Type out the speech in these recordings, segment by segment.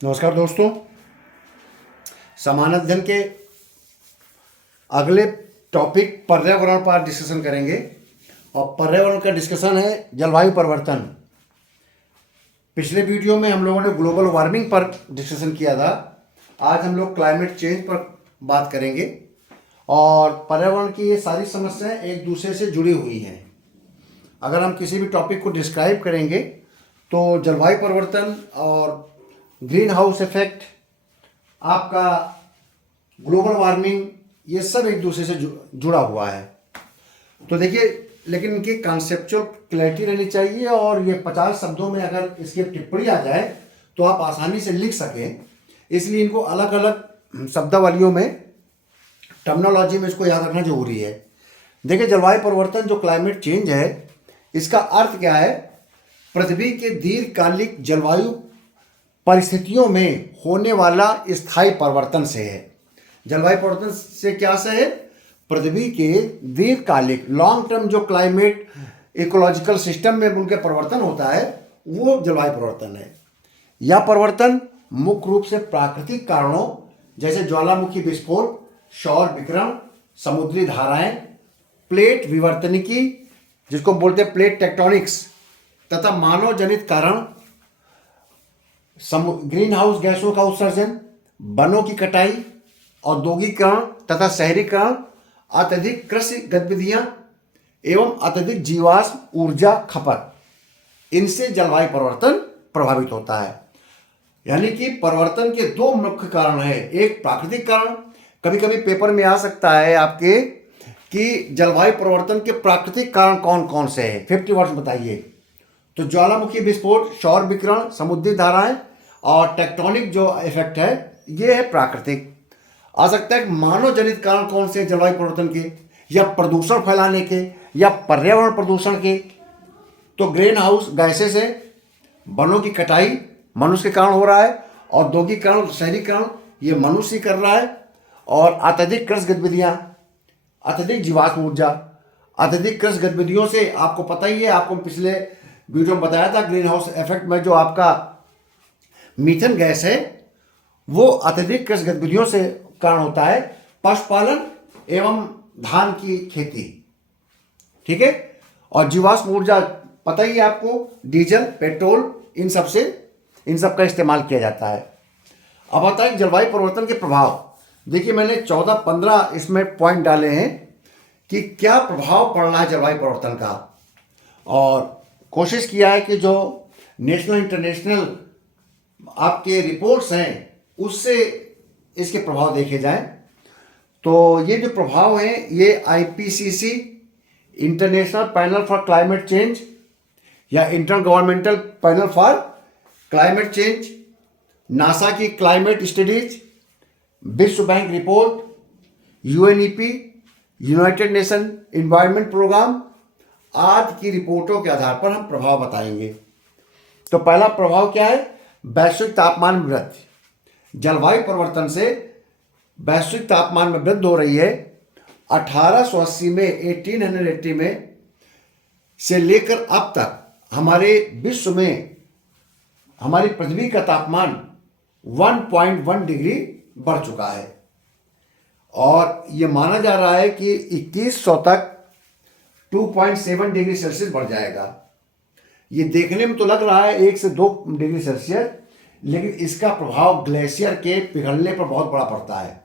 नमस्कार दोस्तों। समान अध्ययन के अगले टॉपिक पर्यावरण पर डिस्कशन करेंगे और पर्यावरण का डिस्कशन है जलवायु परिवर्तन। पिछले वीडियो में हम लोगों ने ग्लोबल वार्मिंग पर डिस्कशन किया था। आज हम लोग क्लाइमेट चेंज पर बात करेंगे और पर्यावरण की ये सारी समस्याएं एक दूसरे से जुड़ी हुई हैं। अगर हम किसी भी टॉपिक को डिस्क्राइब करेंगे तो जलवायु परिवर्तन और ग्रीन हाउस इफेक्ट, आपका ग्लोबल वार्मिंग, ये सब एक दूसरे से जुड़ा हुआ है। तो देखिए, लेकिन इनकी कॉन्सेप्चुअल क्लैरिटी रहनी चाहिए और ये 50 शब्दों में अगर इसकी टिप्पणी आ जाए तो आप आसानी से लिख सकें। इसलिए इनको अलग अलग शब्दावलियों में, टर्मिनोलॉजी में इसको याद रखना जरूरी है। देखिए, जलवायु परिवर्तन जो क्लाइमेट चेंज है, इसका अर्थ क्या है? पृथ्वी के दीर्घकालिक जलवायु परिस्थितियों में होने वाला स्थायी परिवर्तन से है। जलवायु परिवर्तन से क्या से है? पृथ्वी के दीर्घकालिक, लॉन्ग टर्म जो क्लाइमेट इकोलॉजिकल सिस्टम में उनके परिवर्तन होता है, वो जलवायु परिवर्तन है। यह परिवर्तन मुख्य रूप से प्राकृतिक कारणों जैसे ज्वालामुखी विस्फोट, सौर विकिरण, समुद्री धाराएं, प्लेट विवर्तनिकी जिसको बोलते हैं प्लेट टेक्टोनिक्स, तथा मानव जनित कारण, ग्रीन हाउस गैसों का उत्सर्जन, वनों की कटाई, औद्योगिकरण तथा शहरीकरण, अत्यधिक कृषि गतिविधियां एवं अत्यधिक जीवाश्म ऊर्जा खपत, इनसे जलवायु परिवर्तन प्रभावित होता है। यानी कि परिवर्तन के दो मुख्य कारण हैं। एक प्राकृतिक कारण, कभी कभी पेपर में आ सकता है आपके कि जलवायु परिवर्तन के प्राकृतिक कारण कौन कौन से हैं, 50 वर्ड्स बताइए। तो ज्वालामुखी विस्फोट, सौर विकिरण, समुद्री धाराएं और टेक्टोनिक जो इफेक्ट है, ये है प्राकृतिक। आ सकता है मानव जनित कारण कौन से जलवायु परिवर्तन के, या प्रदूषण फैलाने के, या पर्यावरण प्रदूषण के। तो ग्रीन हाउस गैसें से, वनों की कटाई मनुष्य के कारण हो रहा है, औद्योगिकरण, शहरीकरण ये मनुष्य कर रहा है, और अत्यधिक कृषि गतिविधियां, अत्यधिक जीवाश्म ऊर्जा। अत्यधिक कृषि गतिविधियों से आपको पता ही है, आपको पिछले वीडियो में बताया था, ग्रीन हाउस इफेक्ट में जो आपका मीथेन गैस है वो अत्यधिक कृषि गतिविधियों से कारण होता है, पशुपालन एवं धान की खेती, ठीक है। और जीवाश्म ऊर्जा पता ही है आपको, डीजल, पेट्रोल, इन सब का इस्तेमाल किया जाता है। अब आता है जलवायु परिवर्तन के प्रभाव। देखिए, मैंने 14-15 इसमें पॉइंट डाले हैं कि क्या प्रभाव पड़ रहा है जलवायु परिवर्तन का, और कोशिश किया है कि जो नेशनल इंटरनेशनल आपके रिपोर्ट्स हैं उससे इसके प्रभाव देखे जाएं। तो ये जो प्रभाव हैं, ये IPCC, International Panel for Climate Change, या Inter Governmental Panel for Climate Change, NASA की क्लाइमेट स्टडीज, विश्व bank report, UNEP, United Nation Environment Programme आदि की रिपोर्टों के आधार पर हम प्रभाव बताएंगे। तो पहला प्रभाव क्या है? वैश्विक तापमान में वृद्धि। जलवायु परिवर्तन से वैश्विक तापमान में वृद्धि हो रही है। 1880 में, 1880 में से लेकर अब तक हमारे विश्व में, हमारी पृथ्वी का तापमान 1.1 डिग्री बढ़ चुका है, और ये माना जा रहा है कि 2100 तक 2.7 डिग्री सेल्सियस बढ़ जाएगा। ये देखने में तो लग रहा है 1 से 2 डिग्री सेल्सियस, लेकिन इसका प्रभाव ग्लेशियर के पिघलने पर बहुत बड़ा पड़ता है।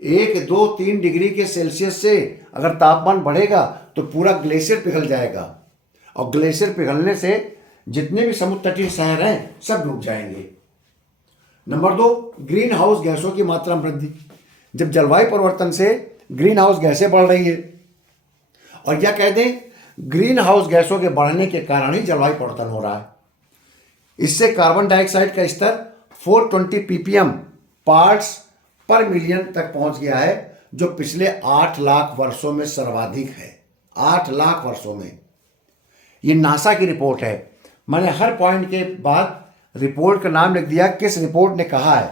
1, 2, 3 डिग्री के सेल्सियस से अगर तापमान बढ़ेगा तो पूरा ग्लेशियर पिघल जाएगा, और ग्लेशियर पिघलने से जितने भी समुद्र तटीय शहर हैं सब डूब जाएंगे। नंबर 2, ग्रीन हाउस गैसों की मात्रा में वृद्धि। जब जलवायु परिवर्तन से ग्रीन हाउस गैसें बढ़ रही है, और या कह दें ग्रीन हाउस गैसों के बढ़ने के कारण ही जलवायु परिवर्तन हो रहा है। इससे कार्बन डाइऑक्साइड का स्तर 420 ppm पार्ट्स पर मिलियन तक पहुंच गया है, जो पिछले 8 लाख वर्षों में सर्वाधिक है। 8 लाख वर्षों में। ये नासा की रिपोर्ट है। मैंने हर पॉइंट के बाद रिपोर्ट का नाम लिख दिया, किस रिपोर्ट ने कहा है।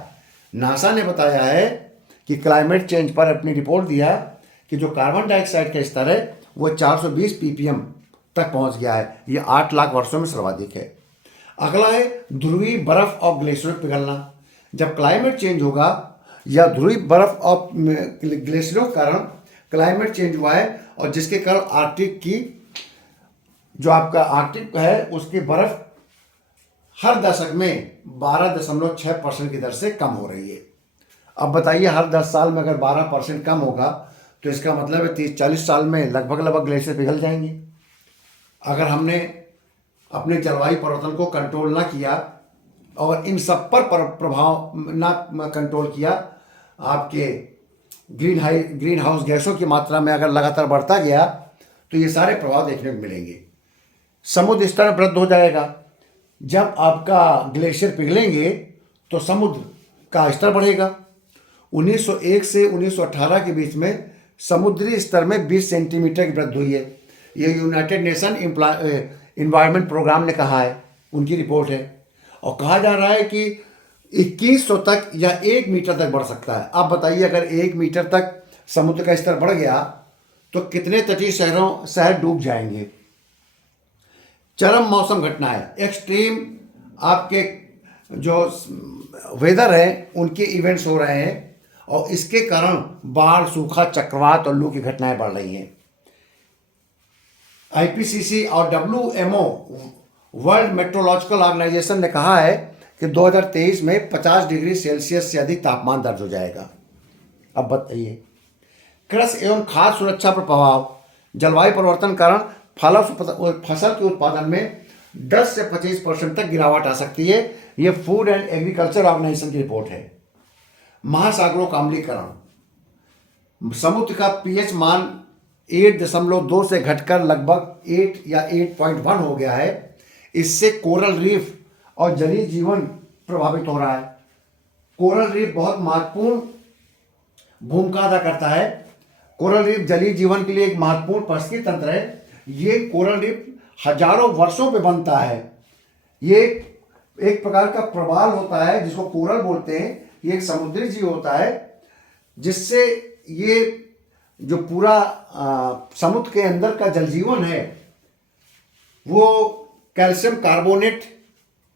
नासा ने बताया है कि क्लाइमेट चेंज पर अपनी रिपोर्ट दिया कि जो कार्बन डाइऑक्साइड का स्तर है वो 420 ppm तक पहुंच गया है। ये 8 लाख वर्षों में सर्वाधिक है। अगला है ध्रुवीय बर्फ और ग्लेशियरों पिघलना। जब क्लाइमेट चेंज होगा या ध्रुवीय बर्फ और ग्लेशियरों के कारण क्लाइमेट चेंज हुआ है और जिसके कारण आर्कटिक की जो आपका आर्कटिक है उसकी बर्फ हर दशक में 12.6% की दर से कम हो रही है। अब बताइए हर 10 साल में अगर 12% कम होगा तो इसका मतलब है 30-40 साल में लगभग ग्लेशियर पिघल जाएंगे। अगर हमने अपने जलवायु परिवर्तन को कंट्रोल ना किया और इन सब पर प्रभाव ना कंट्रोल किया, आपके ग्रीन हाउस गैसों की मात्रा में अगर लगातार बढ़ता गया तो ये सारे प्रभाव देखने को मिलेंगे। समुद्र स्तर में वृद्धि हो जाएगा। जब आपका ग्लेशियर पिघलेंगे तो समुद्र का स्तर बढ़ेगा। 1901 से 1918 के बीच में समुद्री स्तर में 20 सेंटीमीटर की वृद्धि हुई है। ये यूनाइटेड नेशन इन्वायरमेंट प्रोग्राम ने कहा है, उनकी रिपोर्ट है। और कहा जा रहा है कि 2100 तक या 1 मीटर तक बढ़ सकता है। आप बताइए अगर 1 मीटर तक समुद्र का स्तर बढ़ गया तो कितने तटीय शहर डूब जाएंगे। चरम मौसम घटनाएं, एक्सट्रीम आपके जो वेदर है उनके इवेंट्स हो रहे हैं और इसके कारण बाढ़, सूखा, चक्रवात और लू की घटनाएं बढ़ रही हैं। आईपीसीसी और WMO वर्ल्ड मेट्रोलॉजिकल ऑर्गेनाइजेशन ने कहा है कि 2023 में 50 डिग्री सेल्सियस से अधिक तापमान दर्ज हो जाएगा। अब बताइए कृषि एवं खाद्य सुरक्षा पर प्रभाव। जलवायु परिवर्तन कारण फसल के उत्पादन में 10 से 25% तक गिरावट आ सकती है। ये फूड एंड एग्रीकल्चर ऑर्गेनाइजेशन की रिपोर्ट है। महासागरों का अम्लीकरण, समुद्र का पीएच मान 8.2 से घटकर लगभग 8 या 8.1 हो गया है। इससे कोरल रीफ और जलीय जीवन प्रभावित हो रहा है। कोरल रीफ बहुत महत्वपूर्ण भूमिका अदा करता है। कोरल रीफ जलीय जीवन के लिए एक महत्वपूर्ण पारिस्थितिकी तंत्र है। ये कोरल रीफ हजारों वर्षों पे बनता है। ये एक प्रकार का प्रवाल होता है जिसको कोरल बोलते हैं। ये एक समुद्री जीव होता है जिससे ये जो पूरा समुद्र के अंदर का जल जीवन है वो कैल्शियम कार्बोनेट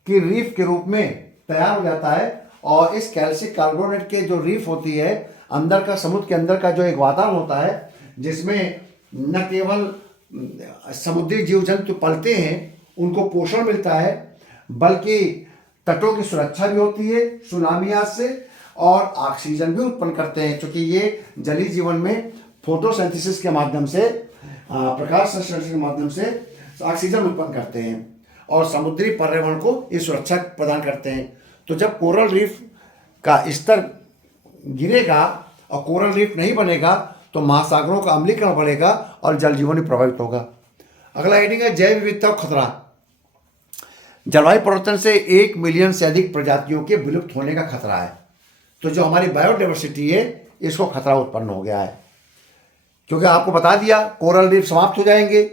की रीफ के रूप में तैयार हो जाता है। और इस कैल्शियम कार्बोनेट के जो रीफ होती है अंदर का, समुद्र के अंदर का जो एक वातावरण होता है जिसमें न केवल समुद्री जीव जंतु पलते हैं उनको पोषण मिलता है बल्कि तटों की सुरक्षा भी होती है सुनामी आज से, और ऑक्सीजन भी उत्पन्न करते हैं क्योंकि ये जलीय जीवन में फोटोसिंथेसिस के माध्यम से, प्रकाश संश्लेषण के माध्यम से ऑक्सीजन उत्पन्न करते हैं और समुद्री पर्यावरण को ये सुरक्षा प्रदान करते हैं। तो जब कोरल रीफ का स्तर गिरेगा और कोरल रीफ नहीं बनेगा तो महासागरों का अम्लीकरण बढ़ेगा और जल जीवन भी प्रभावित होगा। अगला हेडिंग है जैव विविधता और खतरा। जलवायु परिवर्तन से 1 मिलियन से अधिक प्रजातियों के विलुप्त होने का खतरा है। तो जो हमारी बायोडाइवर्सिटी है इसको खतरा उत्पन्न हो गया है क्योंकि आपको बता दिया कोरल रीफ समाप्त हो जाएंगे।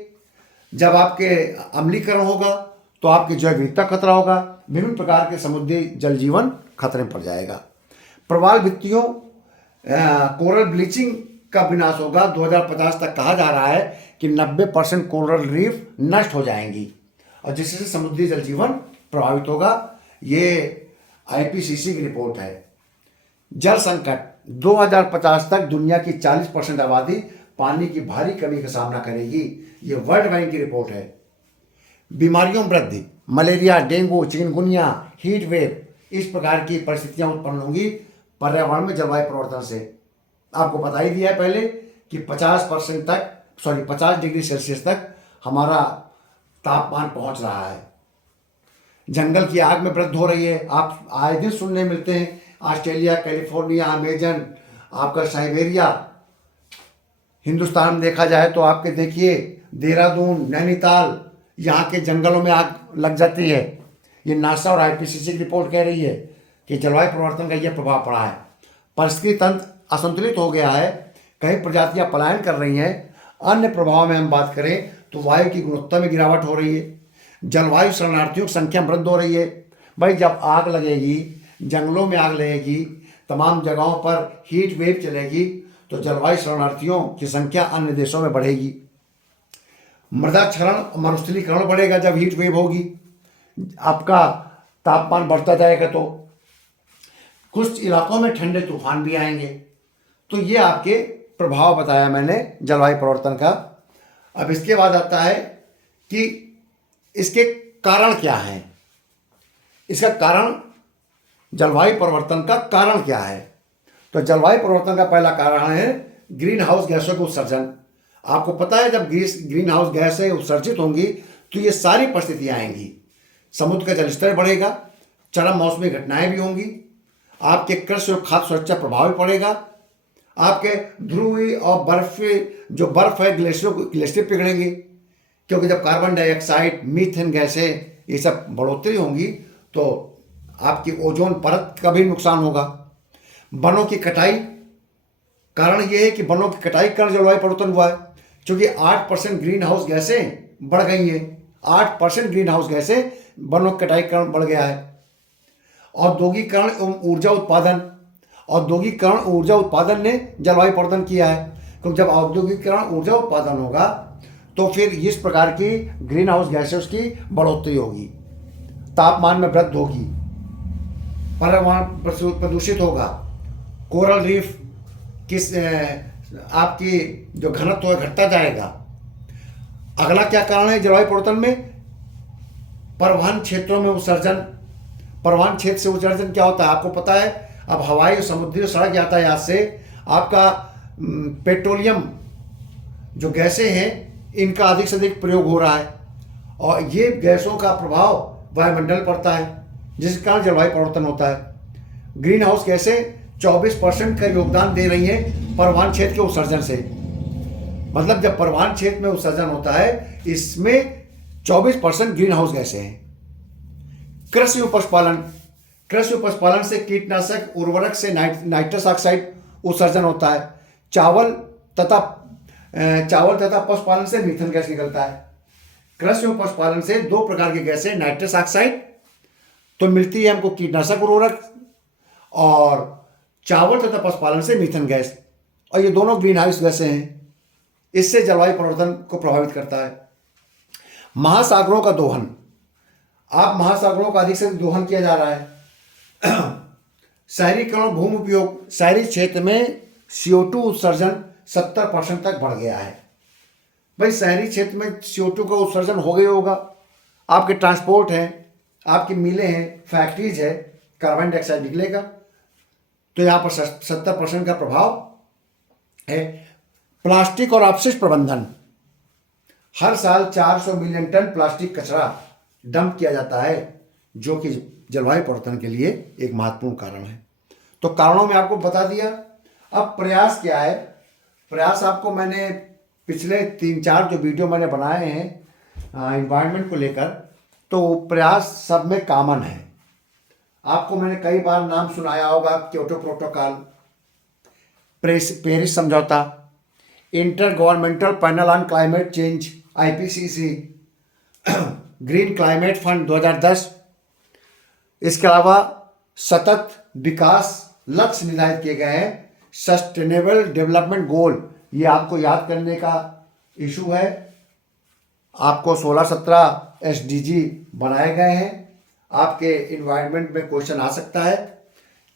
जब आपके अम्लीकरण होगा तो आपकी जैव विविधता खतरा होगा। विभिन्न प्रकार के समुद्री जल जीवन खतरे में पड़ जाएगा। प्रवाल भित्तियों, कोरल ब्लीचिंग का विनाश होगा। 2050 तक कहा जा रहा है कि 90% कोरल रीफ नष्ट हो जाएंगी और जिससे समुद्री जल जीवन प्रभावित होगा। ये आईपीसीसी की रिपोर्ट है। जल संकट, 2050 तक दुनिया की 40% आबादी पानी की भारी कमी का सामना करेगी। ये वर्ल्ड बैंक की रिपोर्ट है। बीमारियों में वृद्धि, malaria, dengue, chikungunya, heat wave, इस प्रकार की परिस्थितियां उत्पन्न होंगी पर्यावरण में जलवायु परिवर्तन से। आपको बता ही दिया है पहले कि 50 डिग्री सेल्सियस तक हमारा तापमान पहुंच रहा है। जंगल की आग में वृद्धि हो रही है। आप आए दिन सुनने मिलते हैं ऑस्ट्रेलिया, कैलिफोर्निया, अमेजन, आपका साइबेरिया। हिंदुस्तान में देखा जाए तो आपके देखिए देहरादून, नैनीताल, यहाँ के जंगलों में आग लग जाती है। ये नासा और आईपीसीसी की रिपोर्ट कह रही है कि जलवायु परिवर्तन का यह प्रभाव पड़ा है। पारिस्थितिकी तंत्र असंतुलित हो गया है। कई प्रजातियां पलायन कर रही हैं। अन्य प्रभाव में हम बात करें तो वायु की गुणवत्ता में गिरावट हो रही है। जलवायु शरणार्थियों की संख्या में वृद्धि हो रही है। भाई जब आग लगेगी, जंगलों में आग लगेगी, तमाम जगहों पर हीट वेव चलेगी तो जलवायु शरणार्थियों की संख्या अन्य देशों में बढ़ेगी। मृदा क्षरण, मरुस्थलीकरण बढ़ेगा जब हीट वेव होगी। आपका तापमान बढ़ता जाएगा तो कुछ इलाकों में ठंडे तूफान भी आएंगे। तो ये आपके प्रभाव बताया मैंने जलवायु परिवर्तन का। अब इसके बाद आता है कि इसके कारण क्या हैं। इसका कारण, जलवायु परिवर्तन का कारण क्या है? तो जलवायु परिवर्तन का पहला कारण है ग्रीन हाउस गैसों के उत्सर्जन। आपको पता है जब ग्रीन हाउस गैसें उत्सर्जित होंगी तो ये सारी परिस्थितियां आएंगी। समुद्र का जलस्तर बढ़ेगा, चरम मौसमी घटनाएं भी होंगी, आपके कृषि और खाद्य सुरक्षा प्रभाव भी पड़ेगा, आपके ध्रुवीय और बर्फ है ग्लेशियर पिघलेंगे, क्योंकि जब कार्बन डाइऑक्साइड, मीथेन गैसें ये सब बढ़ोतरी होंगी तो आपकी ओजोन परत का भी नुकसान होगा। वनों की कटाई, कारण ये है कि वनों की कटाई के कारण जलवायु परिवर्तन हुआ है, क्योंकि 8% ग्रीन हाउस गैसें बढ़ गई हैं। 8% ग्रीन हाउस गैसें वनों की कटाई के कारण बढ़ गया है। औद्योगिकरण एवं ऊर्जा उत्पादन, औद्योगिकरण ऊर्जा उत्पादन ने जलवायु परिवर्तन किया है, क्योंकि जब औद्योगिकरण ऊर्जा उत्पादन होगा तो फिर इस प्रकार की ग्रीन हाउस गैसें की बढ़ोतरी होगी, तापमान में वृद्धि होगी, पर्यावरण प्रदूषित होगा, कोरल रीफ किस आपकी जो घनत्व है घटता जाएगा। अगला क्या कारण है जलवायु परिवर्तन में? परिवहन क्षेत्रों में उत्सर्जन। परिवहन क्षेत्र से उत्सर्जन क्या होता है आपको पता है। अब हवाई और समुद्री और सड़क यातायात से आपका पेट्रोलियम जो गैसें हैं इनका अधिक से अधिक प्रयोग हो रहा है और ये गैसों का प्रभाव वायुमंडल पड़ता है, जिसके कारण जलवायु परिवर्तन होता है। ग्रीन हाउस गैसें 24% का योगदान दे रही हैं परिवहन क्षेत्र के उत्सर्जन से। मतलब जब परिवहन क्षेत्र में उत्सर्जन होता है इसमें 24% ग्रीन हाउस गैसें हैं। कृषि और पशुपालन, कृषि और पशुपालन से कीटनाशक उर्वरक से नाइट्रस ऑक्साइड उत्सर्जन होता है। चावल तथा पशुपालन से मीथेन गैस निकलता है। कृषि और पशुपालन से दो प्रकार की गैसें, नाइट्रस ऑक्साइड तो मिलती है हमको कीटनाशक उर्वरक, और चावल तथा पशुपालन से मीथेन गैस, और ये दोनों ग्रीन हाउस गैसें हैं। इससे जलवायु परिवर्तन को प्रभावित करता है। महासागरों का दोहन, आप महासागरों का अधिक से अधिक दोहन किया जा रहा है। शहरीकरण, भूमि उपयोग, शहरी क्षेत्र में CO2 उत्सर्जन 70% तक बढ़ गया है। भाई शहरी क्षेत्र में CO2 का उत्सर्जन हो गया होगा, आपके ट्रांसपोर्ट हैं, आपकी मिलें हैं, फैक्ट्रीज है, कार्बन डाइऑक्साइड निकलेगा, तो यहाँ पर 70% का प्रभाव है। प्लास्टिक और अपशिष्ट प्रबंधन, हर साल 400 मिलियन टन प्लास्टिक कचरा डंप किया जाता है, जो कि जलवायु परिवर्तन के लिए एक महत्वपूर्ण कारण है। तो कारणों में आपको बता दिया। अब प्रयास क्या है? प्रयास आपको मैंने पिछले 3-4 जो वीडियो मैंने बनाए हैं इन्वायरमेंट को लेकर, तो प्रयास सब में कॉमन है। आपको मैंने कई बार नाम सुनाया होगा, क्योटो प्रोटोकॉल, पेरिस समझौता, inter Governmental panel on climate change IPCC, green climate fund 2010। इसके अलावा सतत विकास लक्ष्य निर्धारित किए गए हैं, सस्टेनेबल डेवलपमेंट गोल, ये आपको याद करने का इशू है। आपको 16-17 SDG बनाए गए हैं। आपके इन्वायरमेंट में क्वेश्चन आ सकता है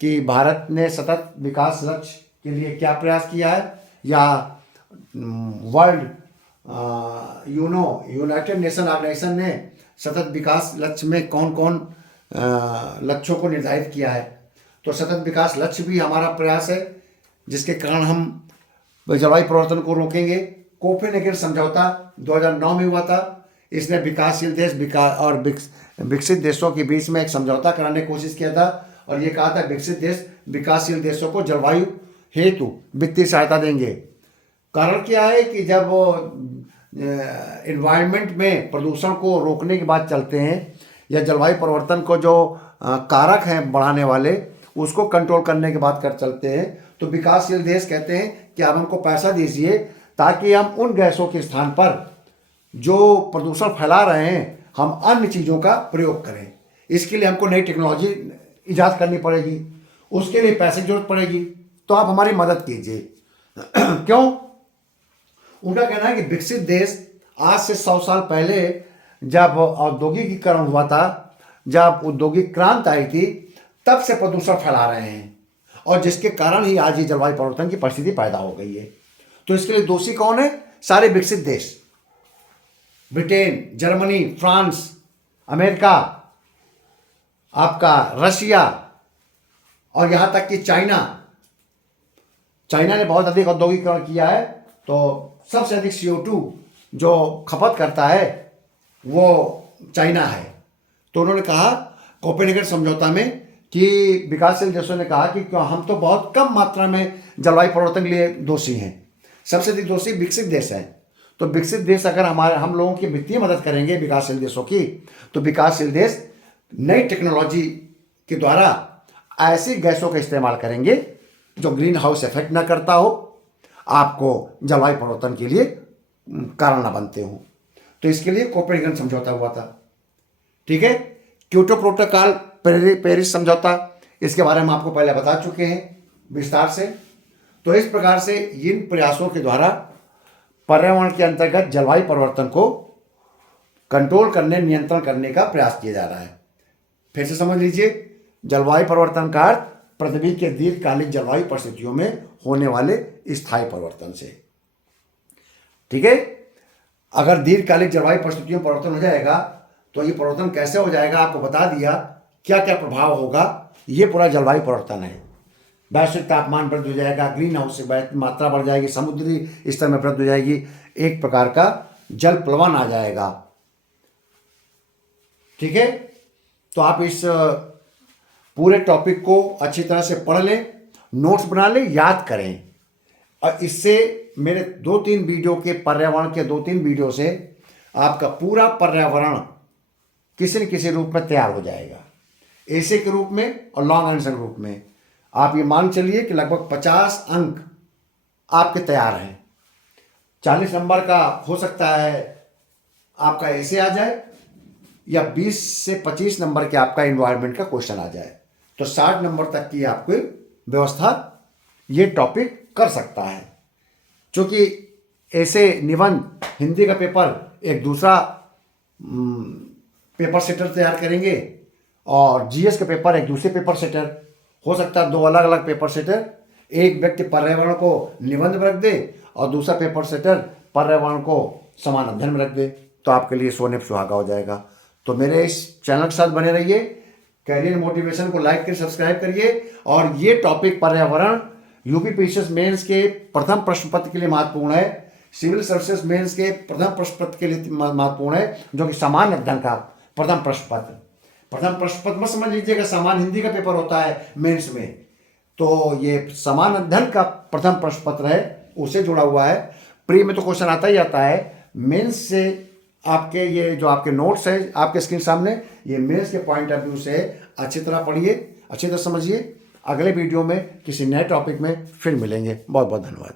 कि भारत ने सतत विकास लक्ष्य के लिए क्या प्रयास किया है, या वर्ल्ड यूनाइटेड नेशन ऑर्गेनाइजेशन ने सतत विकास लक्ष्य में कौन कौन लक्ष्यों को निर्धारित किया है। तो सतत विकास लक्ष्य भी हमारा प्रयास है, जिसके कारण हम जलवायु परिवर्तन को रोकेंगे। कोपेनहेगन समझौता 2009 में हुआ था। इसने विकासशील देश और विकसित देशों के बीच में एक समझौता कराने की कोशिश किया था, और ये कहा था विकसित देश विकासशील देशों को जलवायु हेतु वित्तीय सहायता देंगे। कारण क्या है कि जब एनवायरनमेंट में प्रदूषण को रोकने की बात चलते हैं, या जलवायु परिवर्तन को जो कारक हैं बढ़ाने वाले, उसको कंट्रोल करने की बात कर चलते हैं, तो विकासशील देश कहते हैं कि आप हमको पैसा दीजिए ताकि हम उन गैसों के स्थान पर जो प्रदूषण फैला रहे हैं हम अन्य चीज़ों का प्रयोग करें। इसके लिए हमको नई टेक्नोलॉजी ईजाद करनी पड़ेगी, उसके लिए पैसे की जरूरत पड़ेगी, तो आप हमारी मदद कीजिए। क्यों? उनका कहना है कि विकसित देश आज से 100 साल पहले जब औद्योगिकीकरण हुआ था जब औद्योगिक क्रांति आई थी तब से प्रदूषण फैला रहे हैं, और जिसके कारण ही आज ये जलवायु परिवर्तन की परिस्थिति पैदा हो गई है। तो इसके लिए दोषी कौन है? सारे विकसित देश, ब्रिटेन, जर्मनी, फ्रांस, अमेरिका, आपका रशिया, और यहां तक कि चाइना ने बहुत अधिक औद्योगिकरण किया है, तो सबसे अधिक CO2 जो खपत करता है वो चाइना है। तो उन्होंने कहा कोपेनहेगन समझौता में कि विकासशील देशों ने कहा कि क्यों हम तो बहुत कम मात्रा में जलवायु परिवर्तन के लिए दोषी हैं, सबसे अधिक दोषी विकसित देश हैं। तो विकसित देश अगर हम लोगों की वित्तीय मदद करेंगे विकासशील देशों की, तो विकासशील देश नई टेक्नोलॉजी के द्वारा ऐसी गैसों का इस्तेमाल करेंगे जो ग्रीन हाउस इफेक्ट ना करता हो, आपको जलवायु परिवर्तन के लिए कारण न बनते हो। तो इसके लिए कोपेनहेगन समझौता हुआ था। ठीक है, क्योटो प्रोटोकॉल, पेरिस समझौता, इसके बारे में आपको पहले बता चुके हैं विस्तार से। तो इस प्रकार से इन प्रयासों के द्वारा पर्यावरण के अंतर्गत जलवायु परिवर्तन को कंट्रोल करने, नियंत्रण करने का प्रयास किया जा रहा है। फिर से समझ लीजिए, जलवायु परिवर्तन का अर्थ पृथ्वी के दीर्घकालिक जलवायु परिस्थितियों में होने वाले स्थायी परिवर्तन से। ठीक है, अगर दीर्घकालिक जलवायु परिस्थितियों में परिवर्तन हो जाएगा तो ये परिवर्तन कैसे हो जाएगा आपको बता दिया, क्या क्या प्रभाव होगा। ये पूरा जलवायु परिवर्तन है। वैश्विक तापमान वृद्धि हो जाएगा, ग्रीन हाउस की मात्रा बढ़ जाएगी, समुद्री स्तर में वृद्धि हो जाएगी, एक प्रकार का जल प्लवन आ जाएगा। ठीक है, तो आप इस पूरे टॉपिक को अच्छी तरह से पढ़ लें, नोट्स बना लें, याद करें, और इससे मेरे 2-3 वीडियो के पर्यावरण के 2-3 वीडियो से आपका पूरा पर्यावरण किसी न किसी रूप में तैयार हो जाएगा, ऐसे के रूप में और लॉन्ग आंसर रूप में। आप ये मान चलिए कि लगभग 50 अंक आपके तैयार हैं। 40 नंबर का हो सकता है आपका ऐसे आ जाए, या 20 से 25 नंबर के आपका एनवायरनमेंट का क्वेश्चन आ जाए, तो 60 नंबर तक की आपको व्यवस्था ये टॉपिक कर सकता है। क्योंकि ऐसे निबंध, हिंदी का पेपर एक दूसरा पेपर सेटर तैयार करेंगे, और GS का पेपर एक दूसरे पेपर सेटर, हो सकता है 2 अलग अलग पेपर सेटर, एक व्यक्ति पर्यावरण को निबंध में रख दे और दूसरा पेपर सेटर पर्यावरण को समान अध्ययन में रख दे, तो आपके लिए सोने पे सुहागा हो जाएगा। तो मेरे इस चैनल के साथ बने रहिए, कैरियर मोटिवेशन को लाइक करिए, सब्सक्राइब करिए, और ये टॉपिक पर्यावरण UP PCS मेंस के प्रथम प्रश्न पत्र के लिए महत्वपूर्ण है, सिविल सर्विसेज मेंस के प्रथम प्रश्न पत्र के लिए महत्वपूर्ण है, जो कि सामान्य अध्ययन का प्रथम प्रश्न पत्र। प्रथम प्रश्न पत्र मत समझ लीजिएगा, सामान्य हिंदी का पेपर होता है मेंस में, तो ये सामान्य अध्ययन का प्रथम प्रश्न पत्र है, उससे जुड़ा हुआ है। प्री में तो क्वेश्चन आता ही आता है, मेंस से आपके ये जो आपके नोट्स है आपके स्क्रीन सामने, ये मेंस के पॉइंट ऑफ व्यू से अच्छी तरह पढ़िए, अच्छी तरह समझिए। अगले वीडियो में किसी नए टॉपिक में फिर मिलेंगे। बहुत बहुत धन्यवाद।